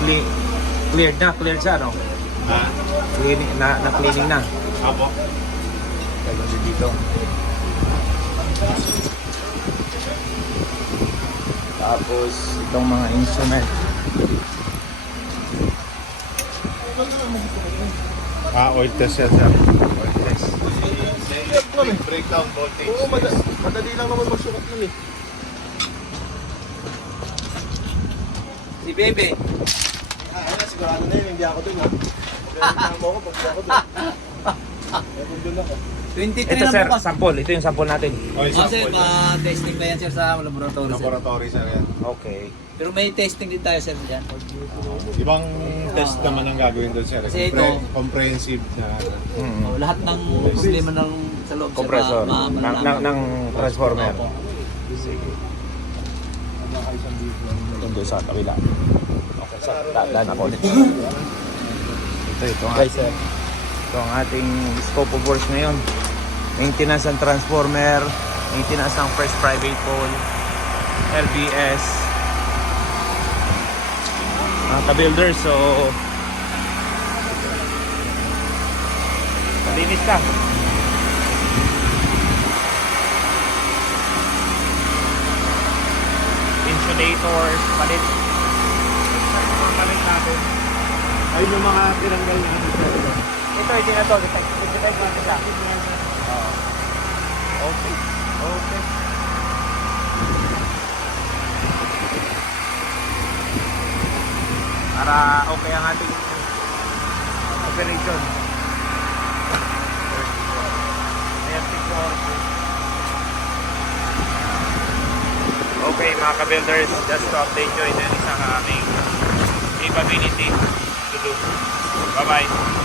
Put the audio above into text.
Cleared na, cleared siya, no? Ha? Cleaning na cleaning na. Apo. Ganun din dito. Tapos itong mga instrument. Oil test yan, sir. Oil test. Breakdown voltage. Oo, madali lang naman magsukat nun eh. Si Bebe. Ayun, sigurado na yun, hindi ako dun ha. Kaya mo ako, pag hindi ako dun. Kaya kung dun ako. 23 Ito na sir, bukas. sample. Ito yung sample natin. Oil Sir, sample. testing pa yan sir sa laboratory sir. Laboratory, sir, yan. Okay. Pero may testing din tayo sir dyan. Ibang test naman ang gagawin doon, sir. Kasi ito- Comprehensive na. Oh, lahat ng problema ng sa loob Compressor. sir, Ng transformer. Opo. Sige. Ito doon sa kabila. Okay, so daan ako ulit. Ito nga. Guys, sir. Ito ang ating scope of works ngayon. Maintenance ng transformer, maintenance ng first private pole, LBS, mga ka-builders, so malinis ka. Insulators, palit. Palit natin. Ayun yung mga tinanggal na Ito, hindi na to. Detect ko na siya. Okay. Okay. Para okay ang ating operation. Ayan, okay mga ka-builders, just to update nyo, ito yung isang aming capability to do. Bye-bye.